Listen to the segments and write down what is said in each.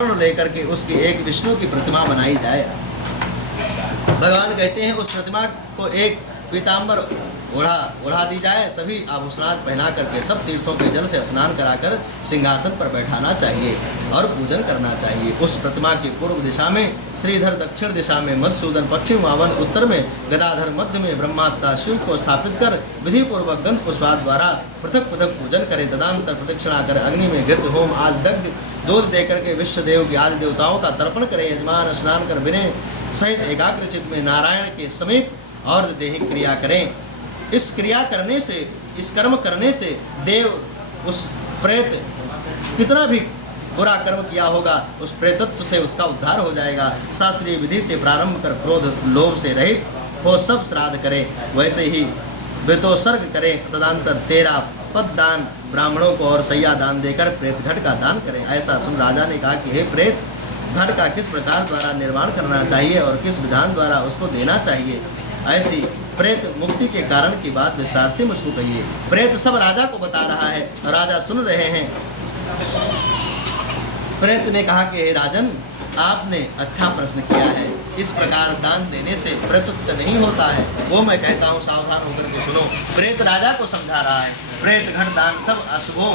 लेकर के उसकी एक विष्णु की प्रतिमा बनाई जाए। भगवान कहते हैं उस प्रतिमा को एक पीताम्बर ओढ़ा दी जाए, सभी आभूषणात पहना करके सब तीर्थों के जल से स्नान कराकर सिंहासन पर बैठाना चाहिए और पूजन करना चाहिए। उस प्रतिमा की पूर्व दिशा में श्रीधर, दक्षिण दिशा में मधुसूदन, पश्चिम वामन, उत्तर में गदाधर, मध्य में ब्रह्मात्ता शिव को स्थापित कर विधि पूर्वक गंध पुष्पाद द्वारा पृथक पृथक पूजन करे। तदंतर प्रदक्षिणा कर अग्नि में घृत, होम आदि दग्ध दूध देकर के विश्व देव की आदि देवताओं का तर्पण करे। यजमान स्नान कर विनय सहित एकाग्रचित में नारायण के समीप और देही क्रिया करें। इस क्रिया करने से, इस कर्म करने से देव उस प्रेत कितना भी बुरा कर्म किया होगा उस प्रेतत्व से उसका उद्धार हो जाएगा। शास्त्रीय विधि से प्रारंभ कर क्रोध लोभ से रहित हो सब श्राद्ध करे, वैसे ही वेतोसर्ग करे। तदंतर 13 पद दान ब्राह्मणों को और सैया दान देकर प्रेत घट का दान करे। ऐसा सुन राजा ने कहा कि हे प्रेत, घट का किस प्रकार द्वारा निर्माण करना चाहिए और किस विधान द्वारा उसको देना चाहिए, ऐसी प्रेत मुक्ति के कारण की बात विस्तार से मुझको कहिए। प्रेत सब राजा को बता रहा है और राजा सुन रहे हैं। प्रेत ने कहा कि हे राजन, आपने अच्छा प्रश्न किया है। इस प्रकार दान देने से प्रेतत्व नहीं होता है, वो मैं कहता हूँ, सावधान होकर के सुनो। प्रेत राजा को समझा रहा है। प्रेत घट दान सब अशुभों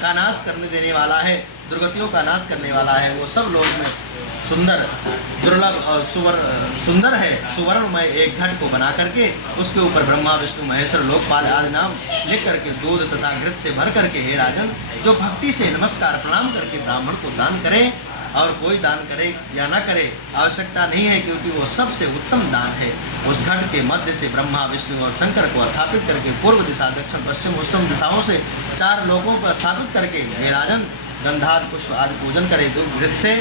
का नाश करने देने वाला है, दुर्गतियों का नाश करने वाला है। वो सब लोग में सुंदर, दुर्लभ और सुंदर है। सुवर्णमय एक घट को बना करके उसके ऊपर ब्रह्मा, विष्णु, महेश्वर, लोकपाल आदि नाम लिख करके दूध तथा घृत से भर करके, हे राजन, जो भक्ति से नमस्कार प्रणाम करके ब्राह्मण को दान करे और कोई दान करे या ना करे आवश्यकता नहीं है, क्योंकि वो सबसे उत्तम दान है। उस घट के मध्य से ब्रह्मा, विष्णु और शंकर को स्थापित करके पूर्व दिशा, दक्षिण, पश्चिम, उत्तम दिशाओं से 4 लोगों को स्थापित करके, हे राजन, गंधाद पुष्प आदि पूजन करे। तो घृत से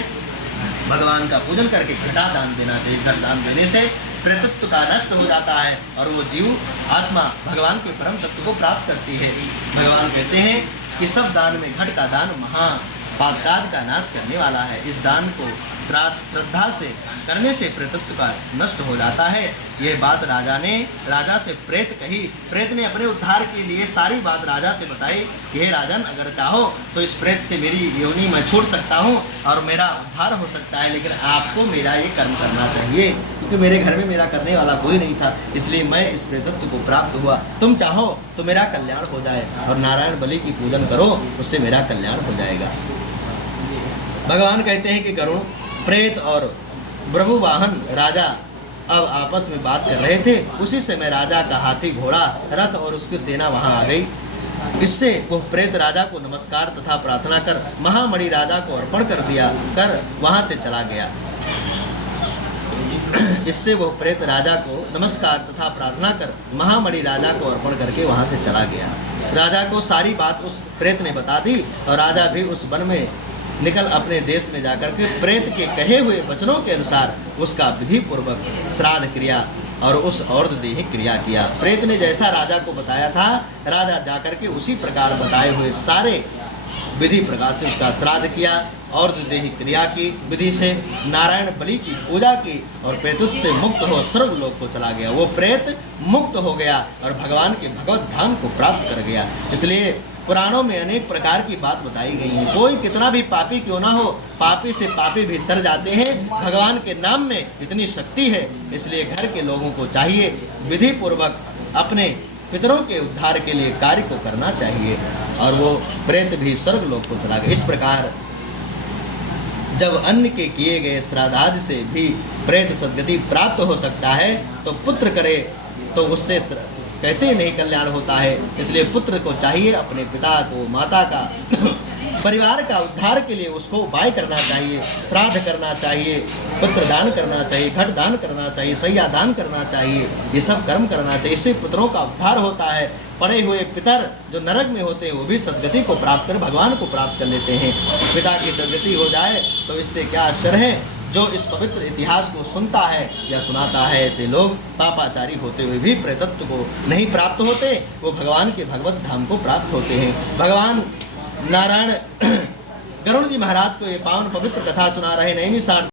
भगवान का पूजन करके घटा दान देना चाहिए। घट दान देने से प्रेतत्व का नष्ट हो जाता है और वो जीव आत्मा भगवान के परम तत्व को प्राप्त करती है। भगवान कहते हैं कि सब दान में घट का दान महापातकाद का नाश करने वाला है। इस दान को श्रद्धा से करने से प्रेतत्व का नष्ट हो जाता है। यह बात राजा से प्रेत कही। प्रेत ने अपने उद्धार के लिए सारी बात राजा से बताई कि हे राजन, अगर चाहो तो इस प्रेत से मेरी योनि मैं छोड़ सकता हूँ और मेरा उद्धार हो सकता है, लेकिन आपको मेरा ये कर्म करना चाहिए, क्योंकि मेरे घर में मेरा करने वाला कोई नहीं था, इसलिए मैं इस प्रेतत्व को प्राप्त हुआ। तुम चाहो तो मेरा कल्याण हो जाए और नारायण बलि की पूजन करो, उससे मेरा कल्याण हो जाएगा। भगवान कहते हैं कि गरुण, प्रेत और ब्रह्मवाहन राजा अब आपस में बात कर रहे थे। उसी समय राजा का हाथी, घोड़ा, रथ और उसकी सेना वहां आ गई। इससे वो प्रेत राजा को नमस्कार तथा प्रार्थना कर महामणि राजा को अर्पण कर वहां से चला गया। इससे वो प्रेत राजा को नमस्कार तथा प्रार्थना कर महामणि राजा को अर्पण करके वहां से चला गया। राजा को सारी बात उस प्रेत ने बता दी और राजा भी उस वन में निकल अपने देश में जाकर के प्रेत के कहे हुए वचनों के अनुसार उसका विधि पूर्वक श्राद्ध क्रिया और उस और्ध देही क्रिया किया। प्रेत ने जैसा राजा को बताया था, राजा जाकर के उसी प्रकार बताए हुए सारे विधि प्रकार से उसका श्राद्ध किया, और्ध देही क्रिया की विधि से नारायण बलि की पूजा की और प्रेतत्व से मुक्त हो स्वर्ग लोक को चला गया। वो प्रेत मुक्त हो गया और भगवान के भगवत धाम को प्राप्त कर गया। इसलिए पुराणों में अनेक प्रकार की बात बताई गई है। कोई कितना भी पापी क्यों ना हो, पापी से पापी भी तर जाते हैं। भगवान के नाम में इतनी शक्ति है, इसलिए घर के लोगों को चाहिए विधि पूर्वक अपने पितरों के उद्धार के लिए कार्य को करना चाहिए। और वो प्रेत भी स्वर्ग लोक को चला गया। इस प्रकार जब अन्न के किए गए श्राद्धादि से भी प्रेत सद्गति प्राप्त हो सकता है, तो पुत्र करे तो उससे कैसे नहीं कल्याण होता है। इसलिए पुत्र को चाहिए अपने पिता को, माता का, परिवार का उद्धार के लिए उसको उपाय करना चाहिए, श्राद्ध करना चाहिए, पुत्र दान करना चाहिए, घट दान करना चाहिए, सैया दान करना चाहिए, ये सब कर्म करना चाहिए। इससे पुत्रों का उद्धार होता है। पड़े हुए पितर जो नरक में होते हैं वो भी सद्गति को प्राप्त कर भगवान को प्राप्त कर लेते हैं। पिता की सद्गति हो जाए तो इससे क्या आश्चर्य है। जो इस पवित्र इतिहास को सुनता है या सुनाता है, ऐसे लोग पापाचारी होते हुए भी प्रेतत्व को नहीं प्राप्त होते, वो भगवान के भगवत धाम को प्राप्त होते हैं। भगवान नारायण गरुड़ जी महाराज को ये पावन पवित्र कथा सुना रहे। नैमिषारण्य